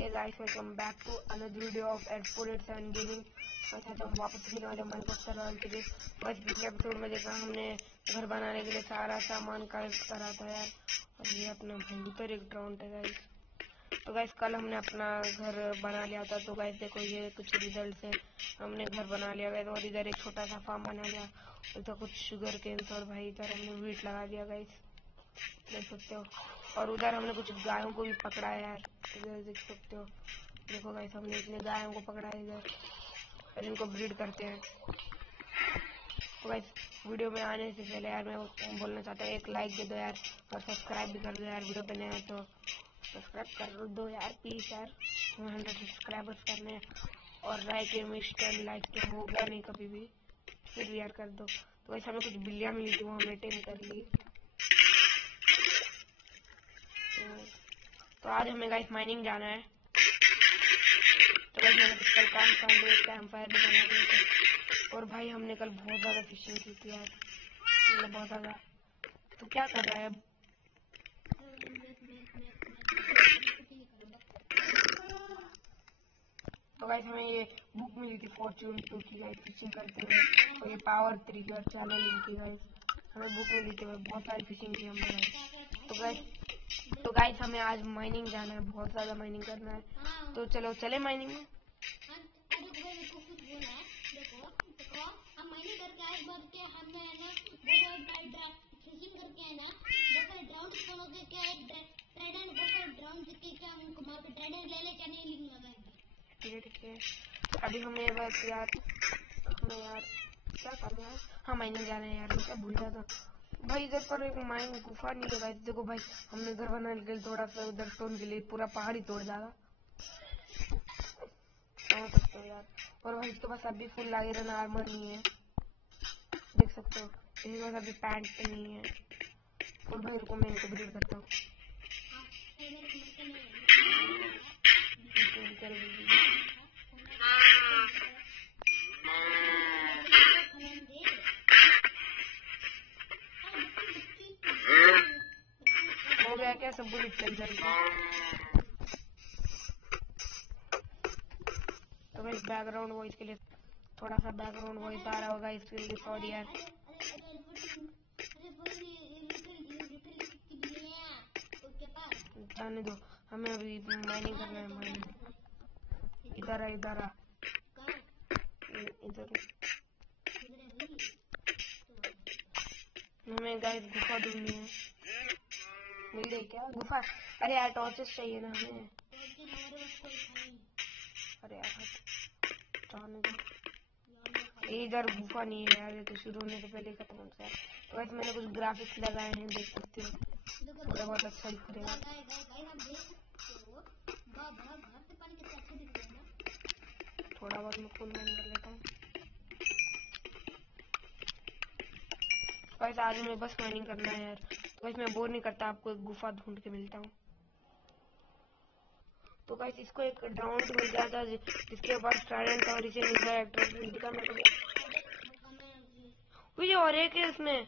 Hey guys, welcome back to another video of Ed487 Gaming। अच्छा तो हम वापस खेलने वाले माइनक्राफ्ट रॉयल के लिए। बस पिछले एपिसोड में देखा हमने घर बनाने के लिए सारा सामान कलेक्ट करा था यार, और ये अपना भयंकर एक ग्राउंड है गाइस। तो गाइस कल हमने अपना घर बना लिया था, तो गाइस देखो ये कुछ रिजल्ट है। हमने घर बना लिया गाइस, और इधर एक छोटा सा फार्म बना लिया। इधर कुछ शुगर केन्स, और भाई इधर हमने वीट लगा दिया गाइस, देख सकते हो। और उधर हमने कुछ गायों को भी पकड़ा है यार, इधर देख सकते हो। देखो गाइस हमने इतने गायों को पकड़ा है इधर, और इनको ब्रीड करते हैं। तो गाइस वीडियो में आने से पहले यार मैं बोलना चाहता हूँ, एक लाइक दे दो यार, और सब्सक्राइब भी कर दो यार। वीडियो पे नया है तो सब्सक्राइब कर दो यार प्लीज यार, 100 सब्सक्राइबर्स करने हैं। और लाइक मिस्टर लाइक तो होगा नहीं कभी भी, फिर भी यार कर दो। तो वैसे हमें कुछ बिल्लियाँ मिली थी, वो हमने टेम कर ली। तो आज हमें गाइस माइनिंग जाना है। तो गाइस मैंने कल कैंप फायर भी बना दिया था, और भाई हमने कल बहुत ज़्यादा फिशिंग की थी यार, मतलब बहुत ज़्यादा। तो क्या कर रहा है अब? तो गाइस हमें ये बुक मिली थी फॉर्च्यून 2 की गाइस, फिशिंग करते हुए, और ये पावर 3 की और चैनल की गाइस हमें बुक मिली थी, बहुत सारी फिशिंग की हमने गाइस। तो गाइस हमें आज माइनिंग जाना है, बहुत ज्यादा माइनिंग करना है। तो चलो चले माइनिंग में। ठीक है अभी हमें बस यार क्या करना है। हाँ माइनिंग जाना है यार, मैं क्या भूल गया था भाई। इधर पर एक माइन गुफा नहीं है गाइस, देखो भाई हमने घर बनाने के लिए थोड़ा सा उधर स्टोन के लिए पूरा पहाड़ ही तोड़ डाला, समझ सकते हो यार। और भाई इसके पास अभी फुल आयरन आर्मर नहीं है, देख सकते हो। इसके पास अभी पैंट नहीं है। और भाई रुको मैं इनको ब्रीड करता हूँ। हो गया क्या सब ब्रीड चल जाएगा। तो भाई बैकग्राउंड वॉइस के लिए थोड़ा सा बैकग्राउंड वॉइस आ रहा होगा, इसके लिए सॉरी यार। जाने दो, हमें अभी माइनिंग करना है। माइनिंग इधर है, इधर हमें गाइस गुफा ढूंढनी है। मिल गई क्या गुफा? अरे यार टॉर्चेस चाहिए ना हमें। अरे यार जाने दो, इधर गुफा नहीं है यार, ये तो शुरू होने से पहले खत्म हो गया। तो वैसे मैंने कुछ ग्राफिक्स लगाए हैं, देख सकते हो, थोड़ा बहुत अच्छा दिख रहा है। थोड़ा बहुत मैं फुल मैन कर लेता हूँ। वैसे आज में बस माइनिंग करना है यार, तो वैसे मैं बोर नहीं करता, आपको एक गुफा ढूंढ के मिलता हूँ। तो गाइस इसको एक डाउन मिल गया था जिसके पास ट्राइडेंट था, और इसे मिल गया दिखा मेरे को। और एक है इसमें,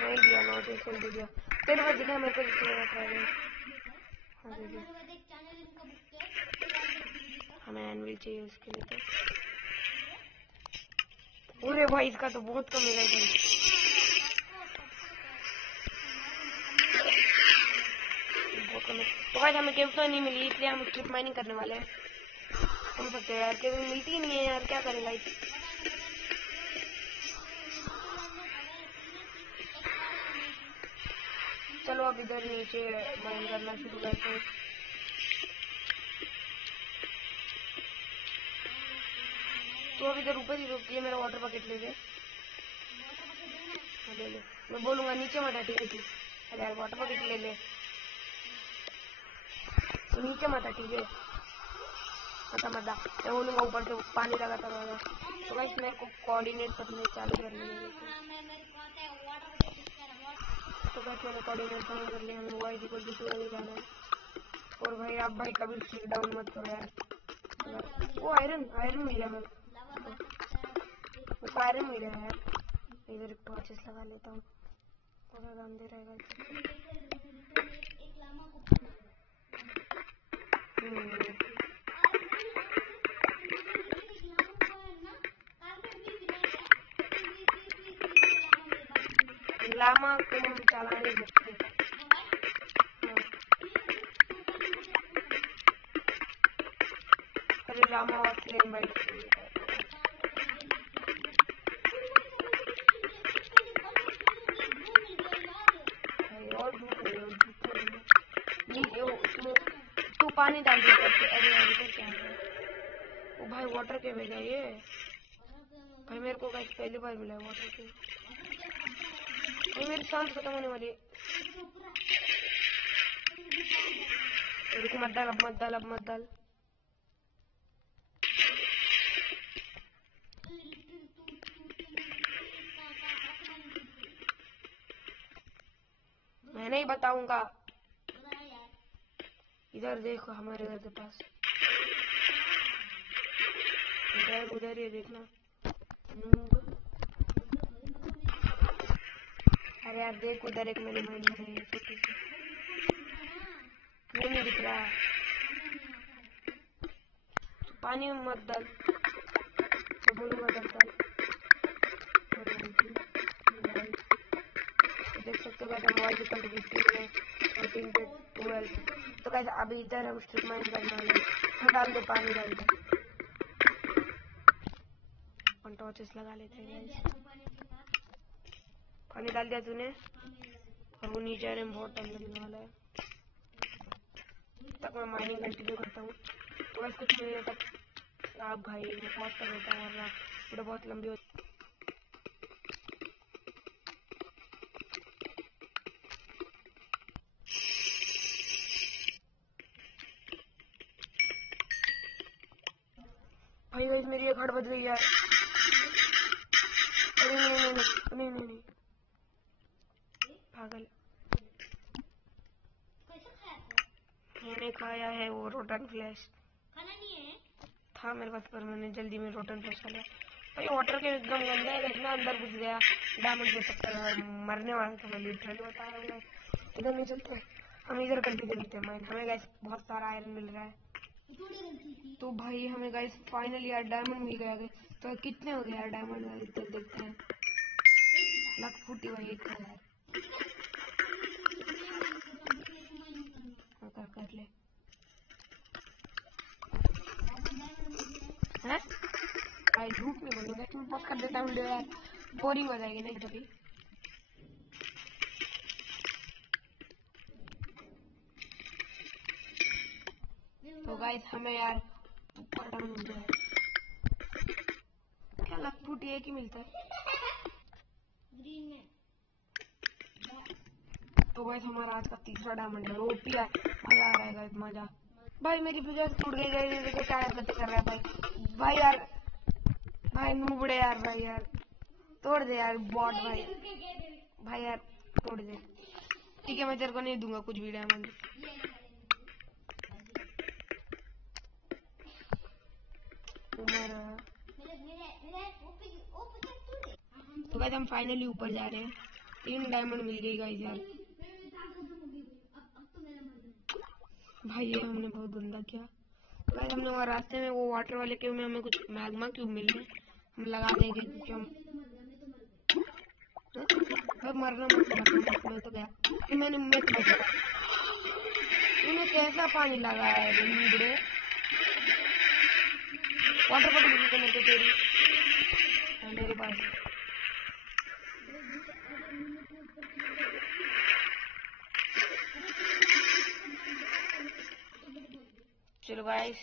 नहीं दिया नोटिस दे दिया तेरे को दिखा मेरे को ट्राइडेंट। हाँ दे दिया, हमें एनविल चाहिए उसके लिए। तो अरे भाई इसका तो बहुत कम है भाई, बहुत कम है। तो भाई हमें केव तो नहीं मिली, इसलिए हम स्ट्रिप माइनिंग करने वाले हैं। समझ सकते हो यार, केव मिलती ही नहीं है यार, क्या करें भाई। चलो अब इधर नीचे माइन करना शुरू करते हैं। तो अब इधर ऊपर ही रुकिए, मेरा वाटर बकेट ले ले। ले ले, मैं बोलूंगा नीचे मत ठीक है तू। अरे यार वाटर बकेट ले ले, तो नीचे मत ठीक है, मता मैं बोलूंगा ऊपर से पानी लगाता रहेगा। तो भाई मेरे को कोऑर्डिनेट करने चालू कर लिए। तो भाई मैंने कोऑर्डिनेट चालू कर लिया, हमें वाई इक्वल टू 2 जाना है। और भाई आप भाई कभी स्लिप डाउन मत करो यार। वो आयरन मिला है, आयरन मिला है यार। इधर एक टॉर्चेस लगा लेता हूँ, थोड़ा अंधेरा रहेगा। लामा को हम चला नहीं सकते। अरे लामा और ट्रेन बाइक तू पानी डाल दे। अरे इधर क्या है? ओ भाई वाटर के भेजा ये भाई, मेरे को गाइस पहली बार मिला वाटर के। भाई मेरी सांस खत्म होने वाली है। रुक मत डाल, अब मत डाल, अब मत डाल। मैं नहीं बताऊंगा। इधर देखो हमारे घर के पास, उधर ही देखना। अरे यार देख उधर एक मेरी माइंड में है छोटी सी, वो नहीं दिख रहा। पानी में मत डाल, बोलूंगा तब डाल। देख सकते हो हम वाइज इक्वल टू 15 में 14 पे 12। तो कैसे अभी इधर हम स्ट्रिप माइंड करना है। हम डाल दो, पानी डाल दो, टॉर्चेस लगा लेते हैं। पानी डाल दिया तूने, और वो नीचे आने में बहुत टाइम लगने वाला है। तब मैं माइनिंग कंटिन्यू करता हूँ। तो बस कुछ नहीं है तब आप भाई मैं पॉज कर देता हूँ, वरना वीडियो बहुत लंबी होती। भाई गाइस मेरी एक हट बच गई यार। नहीं पागल, मैंने खाया है वो रोटन फ्लैश। खाना नहीं है था मेरे पास, पर मैंने जल्दी में रोटन फ्लैश खा लिया। भाई वाटर के एकदम गंदा है, इतना अंदर घुस गया डायमंड के चक्कर में, मरने वाला था मैं लिटरली बता रहा हूँ। इधर नहीं चलते, हम इधर कंटिन्यू करते हैं। हमें गाइस बहुत सारा आयरन मिल रहा है। तो भाई हमें गाइस फाइनली यार डायमंड मिल गया। तो कितने हो गए यार डायमंड, देखते हैं। लक फूटी भाई 1000 कर ले हैं भाई, झूठ नहीं बोलूंगा, तुम पॉज कर देता हूँ यार, बोरिंग हो जाएगी नहीं कभी। तो गाइस हमें यार मिल जाए, क्या लक फूटी एक ही मिलता है ग्रीन में। तो गाइस हमारा आज का तीसरा डायमंड है, ओपी है, मजा आ रहा है गाइस, मजा। भाई मेरी पिजर टूट गई गाइस, देखो क्या हरकत कर रहा है भाई यार, भाई नूबड़े यार, भाई यार तोड़ दे यार बॉट भाई यार तोड़ दे। ठीक है मैं तेरे को नहीं दूंगा कुछ भी डायमंड। तो गाइस हम फाइनली ऊपर जा रहे हैं, 3 डायमंड मिल गई गाइस यार। भाई ये हमने बहुत गंदा किया गाइस। हमने वहाँ रास्ते में वो वाटर वाले क्यूब में हमें कुछ मैग्मा क्यूब मिल रहे, हम लगा देंगे क्योंकि हम मरना मत मैं तो गया। मैंने मत बचा, तूने कैसा पानी लगाया है नीबड़े, वाटर बॉटल भी तो मेरे को तेरी मेरे पास। चलो गाइस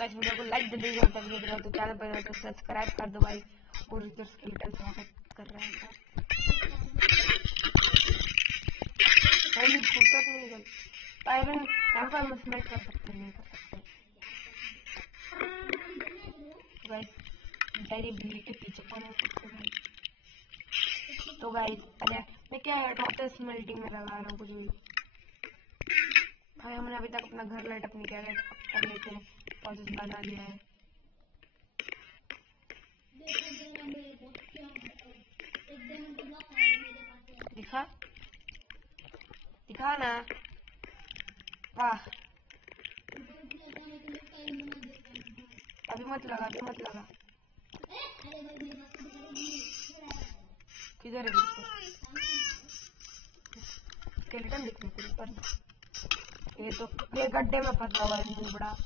वीडियो को लाइक दे दीजिए, तो चैनल पर तो सब्सक्राइब कर दो भाई। और इधर स्केलेटन स्वागत कर रहा है भाई, फुर्सत नहीं निकल आयरन कहाँ का हम स्मेल्ट कर सकते हैं, नहीं कर सकते गाइस, डायरी बिल्ली के पीछे पड़ा सकते हैं। तो गाइस अरे मैं क्या टॉप स्मेल्टिंग में लगा रहा हूँ कुछ भी। भाई हमने अभी तक अपना घर लाइट अप नहीं किया, लाइट अप कर लेते हैं, प्रोसेस बना लिया है। दिखा दिखा ना। वाह, अभी मत लगा, अभी मत लगा। किधर है स्केलेटन दिखने के ऊपर? ये तो ये गड्ढे में फंसा हुआ है बड़ा।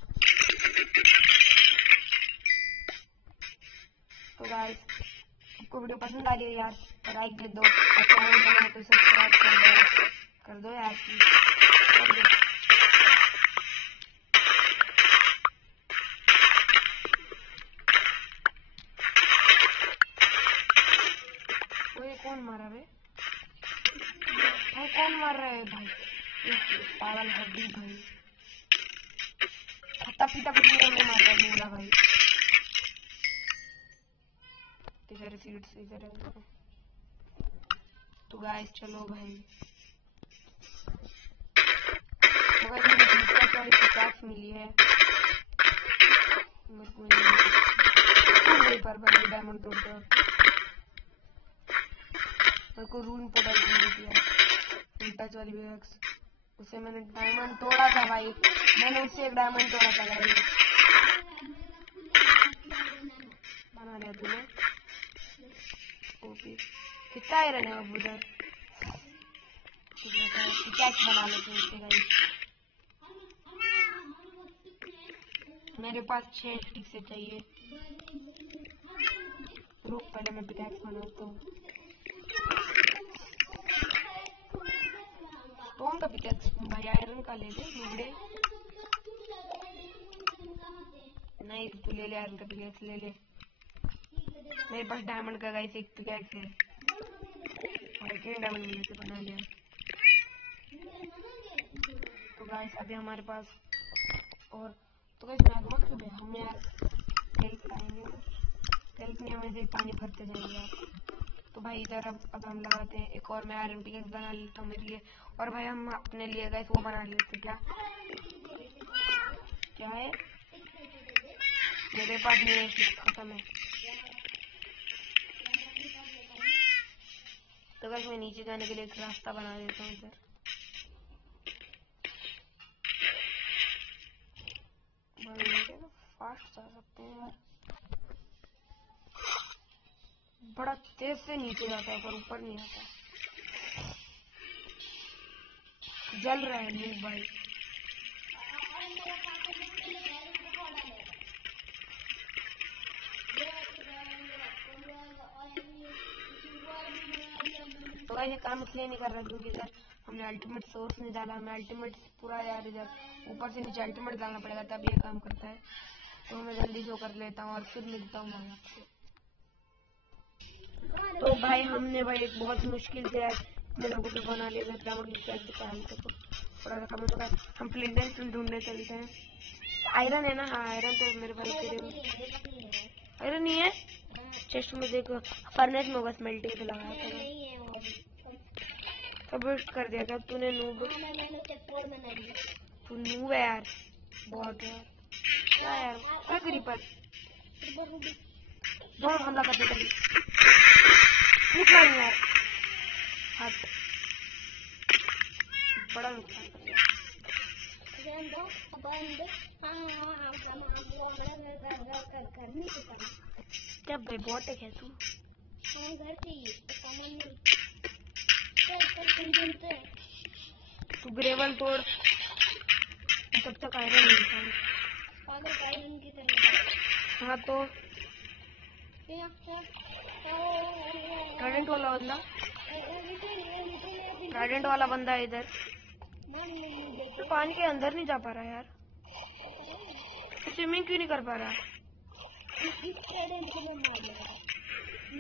तो गाइस, आपको वीडियो पसंद आ गई यार तो लाइक दे दो, और चैनल बना तो सब्सक्राइब कर दो यार, कर दो। कौन मारा रे भाई? कौन मार रहा है भाई? ये पागल हड्डी भाई, खट्टा पीटा कुछ नहीं मार रहा है भाई। इधर सीट्स इधर है। तो गाइस चलो भाई, पिकाक्स मिली है मेरे को पर भाई डायमंड तोड़कर मेरे को रून पोर्टल मिल दिया टच वाली पिकाक्स। उसे मैंने डायमंड तोड़ा था भाई, मैंने उससे एक डायमंड तोड़ा था भाई। बना लिया तूने ओपी। कितना आयरन है अब उधर? पिकाक्स बना लेते हैं भाई। मेरे पास 6 स्टिक से चाहिए। रुक पहले मैं पिकाक्स बनाता हूँ। कौन का पिकाक्स भाई? आयरन का ले ले मुझे। नहीं तू ले ले आयरन का पिकाक्स ले ले। मेरे पास डायमंड का गाइस एक पिकाक्स है और एक डायमंड मिले से बना लिया। तो गाइस अभी हमारे पास और तो गाइस हम यार हेल्प आएंगे, हेल्प नहीं हमें से पानी भरते जाएंगे यार। तो भाई इधर अब हम लगाते हैं एक और मैं आयरन पिकेक्स बना लेता हूँ मेरे लिए। और भाई हम अपने लिए गाइस वो बना लेते। क्या क्या है? मेरे पास नहीं है, खत्म है। तो गाइस मैं नीचे जाने के लिए एक रास्ता बना देता हूँ इधर। फास्ट जा सकते हैं यार, बड़ा तेज से नीचे जाता है पर ऊपर नहीं आता। जल रहा है नींद भाई। तो ये काम इसलिए नहीं कर रहा क्योंकि सर हमने अल्टीमेट सोर्स नहीं डाला, हमें अल्टीमेट पूरा यार इधर ऊपर से नीचे अल्टीमेट डालना पड़ेगा तब ये काम करता है। तो मैं जल्दी से कर लेता हूँ और फिर मिलता हूँ मैं आपको। तो भाई हमने भाई एक बहुत मुश्किल से मेरे को भी बना लिया थोड़ा हम फ्लिंटन ढूंढने चलते हैं। आयरन है ना? हाँ आयरन तो मेरे भाई तेरे आयरन नहीं है। चेस्ट में देखो फर्नेस में बस मेल्टिंग से लगाया था तो वेस्ट कर दिया था तूने। नूब तू नूब है यार, बहुत है क्या यार। क्या क्रीपर दोनों हमला कर देते निकला यार, हाथ बड़ा नुकसान कर दिया। क्या भाई बहुत है तू? तू ग्रेवल तोड़ तब तक आयरन नहीं। हाँ तो ट्राइडेंट वाला बंदा है इधर। तो पानी के अंदर नहीं जा पा रहा यार, स्विमिंग क्यों नहीं कर पा रहा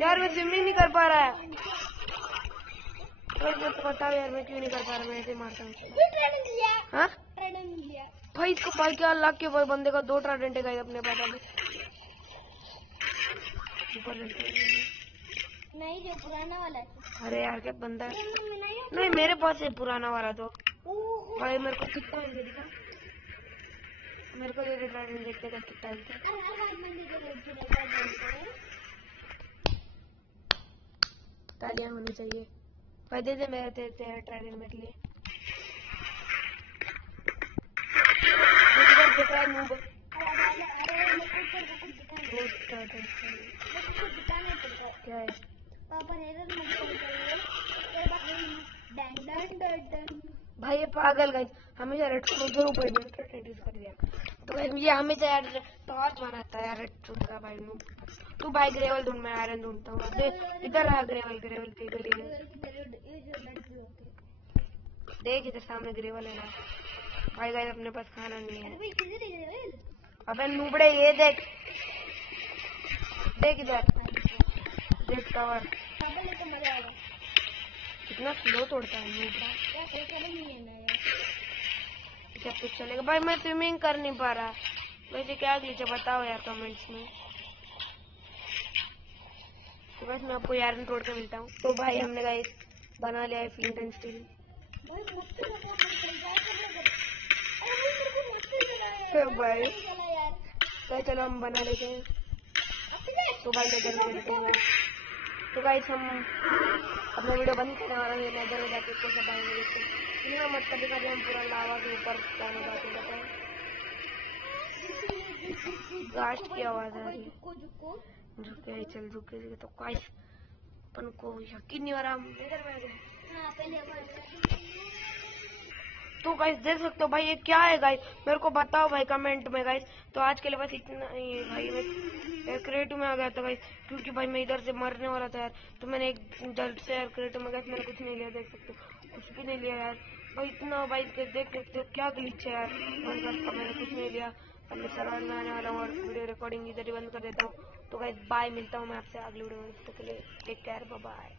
यार? मैं स्विमिंग नहीं कर पा रहा है। तो बताओ यार मैं क्यों नहीं कर पा रहा? मैं ऐसे मारता हूँ। हाँ भाई इसको भाई क्या लाख के बंदे का 2 ट्राइडेंट है अपने पास अभी। नहीं जो पुराना वाला है। अरे यार क्या बंदा है? नहीं मेरे पास है पुराना वाला। तो भाई मेरे को कितना दिखा, मेरे को दे ट्राइडेंट देखते का कितना तालियां होनी चाहिए। भाई दे दे मेरा तेरा ट्राइडेंट मेरे लिए। देख रहा है नूब। क्या है? भाई ये पागल गाइस हमेशा रेड स्टोन के ऊपर इंट्रोड्यूस कर दिया। तो गाइस ये हमेशा यार टॉर्च बनाता है यार रेड स्टोन का भाई नूब। तू भाई ग्रेवल ढूंढ, मैं आयरन ढूंढता हूँ। इधर है ग्रेवल की गली में। देख इधर सामने ग्रेवल है ना भाई। गाइस अपने पास खाना नहीं है। अबे नूबड़े ये देख देख इधर देख कवर कितना स्लो तोड़ता है नूबड़ा। क्या कुछ चलेगा भाई? मैं स्विमिंग कर नहीं पा रहा। वैसे क्या ग्लिच है बताओ यार कमेंट्स में। तो बस मैं आपको यार तोड़ के मिलता हूँ। तो भाई हमने गाइस बना लिया है फ्लिंट एंड स्टील। भाई तो चलो हम बना लेते हैं। तो भाई लेकर मिलते हैं। तो गाइस हम अपना वीडियो बंद करने वाला है। नजर में जाके को सब आएंगे देखते मत कभी कभी हम पूरा लावा के ऊपर जाने बात बताए। गास्ट की आवाज आ रही है। झुके चल झुके तो गाइस अपन को यकीन नहीं हो रहा हम इधर में गए। तो गाइस देख सकते हो भाई ये क्या है गाइस? मेरे को बताओ भाई कमेंट में गाइस। तो आज के लिए बस इतना ही है भाई। मैं क्रिएटिव में आ गया था गाइस क्योंकि भाई मैं इधर से मरने वाला था यार। तो मैंने एक जल्द से यार क्रिएटिव में गया, मैंने कुछ नहीं लिया। देख सकते हो कुछ भी नहीं लिया यार भाई। इतना भाई देख सकते हो क्या ग्लिच है यार। मैंने कुछ नहीं लिया। अब मैं सर्वर में आने वाला हूँ और वीडियो रिकॉर्डिंग इधर ही बंद कर देता हूँ। तो गाइस बाय, मिलता हूँ मैं आपसे अगले वीडियो में। तब तक के लिए टेक केयर, बाय बाय।